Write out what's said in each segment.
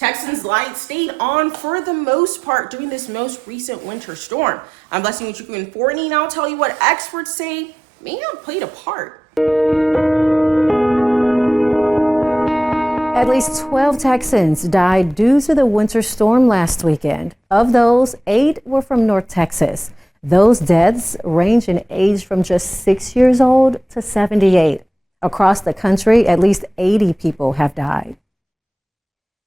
Texans light stayed on for the most part during this most recent winter storm. I'm Blessing Uchuku in 40, and I'll tell you what experts say may have played a part. At least 12 Texans died due to the winter storm last weekend. Of those, 8 were from North Texas. Those deaths range in age from just 6 years old to 78. Across the country, at least 80 people have died.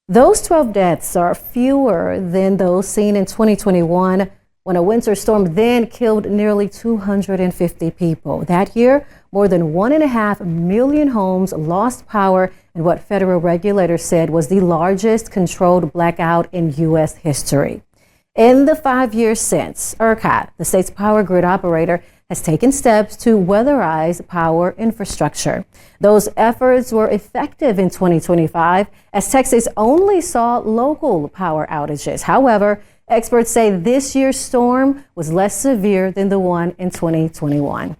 Those 12 deaths are fewer than those seen in 2021, when a winter storm then killed nearly 250 people. That year, more than 1.5 million homes lost power in what federal regulators said was the largest controlled blackout in U.S. history. In the 5 years since, ERCOT, the state's power grid operator, has taken steps to weatherize power infrastructure. Those efforts were effective in 2025 as Texas only saw local power outages. However, experts say this year's storm was less severe than the one in 2021.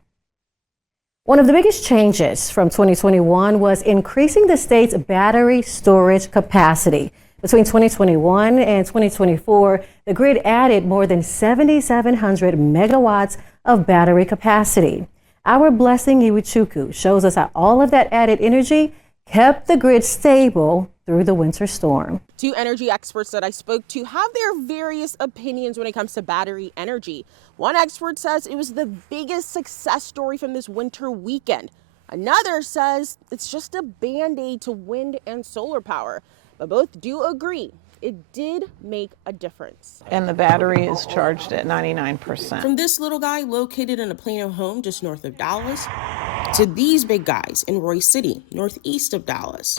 One of the biggest changes from 2021 was increasing the state's battery storage capacity. Between 2021 and 2024, the grid added more than 7,700 megawatts of battery capacity. Our Blessing Iwichuku shows us how all of that added energy kept the grid stable through the winter storm. Two energy experts that I spoke to have their various opinions when it comes to battery energy. One expert says it was the biggest success story from this winter weekend. Another says it's just a band-aid to wind and solar power. But both do agree it did make a difference. And the battery is charged at 99%. From this little guy located in a Plano home just north of Dallas to these big guys in Roy City, northeast of Dallas.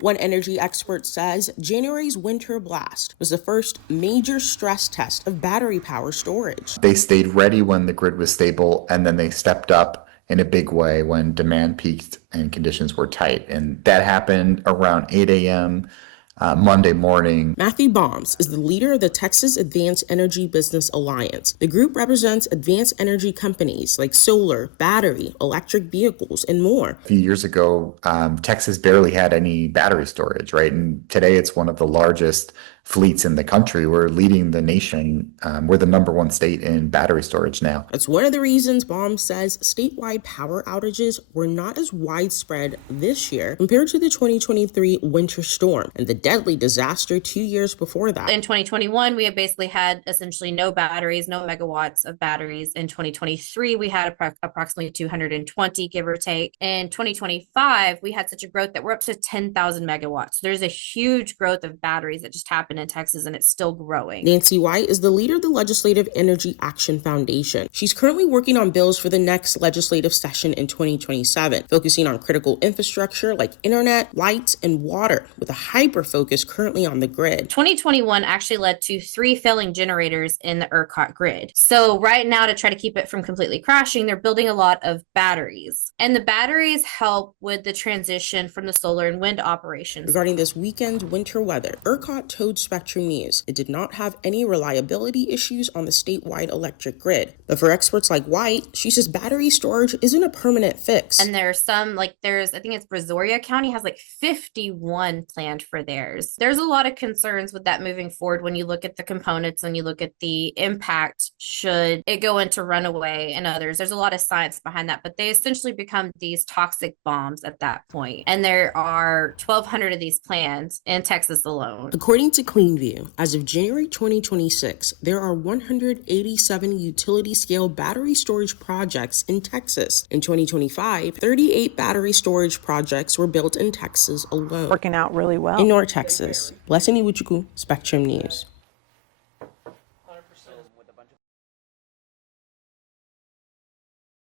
One energy expert says January's winter blast was the first major stress test of battery power storage. They stayed ready when the grid was stable, and then they stepped up in a big way when demand peaked and conditions were tight. And that happened around 8 a.m. Monday morning. Matthew Bombs is the leader of the Texas Advanced Energy Business Alliance. The group represents advanced energy companies like solar, battery, electric vehicles, and more. A few years ago, Texas barely had any battery storage, right? And today it's one of the largest fleets in the country. We're leading the nation. We're the #1 state in battery storage now. That's one of the reasons Baum says statewide power outages were not as widespread this year compared to the 2023 winter storm and the deadly disaster 2 years before that. In 2021, we had basically had essentially no batteries, no megawatts of batteries. In 2023, we had approximately 220, give or take. In 2025, we had such a growth that we're up to 10,000 megawatts. There's a huge growth of batteries that just happened in Texas, and it's still growing. Nancy White is the leader of the Legislative Energy Action Foundation. She's currently working on bills for the next legislative session in 2027, focusing on critical infrastructure like internet, lights, and water, with a hyper focus currently on the grid. 2021 actually led to 3 failing generators in the ERCOT grid. So right now, to try to keep it from completely crashing, they're building a lot of batteries. And the batteries help with the transition from the solar and wind operations. Regarding this weekend's winter weather, ERCOT told Spectrum News it did not have any reliability issues on the statewide electric grid. But for experts like White, she says battery storage isn't a permanent fix. And there's some, I think it's Brazoria County has 51 planned for theirs. There's a lot of concerns with that moving forward when you look at the components and you look at the impact should it go into runaway and others. There's a lot of science behind that, but they essentially become these toxic bombs at that point. And there are 1,200 of these planned in Texas alone. According to CleanView, as of January 2026, there are 187 utility-scale battery storage projects in Texas. In 2025, 38 battery storage projects were built in Texas alone. Working out really well. In North Texas, Blessing Iwuchukwu, Spectrum News.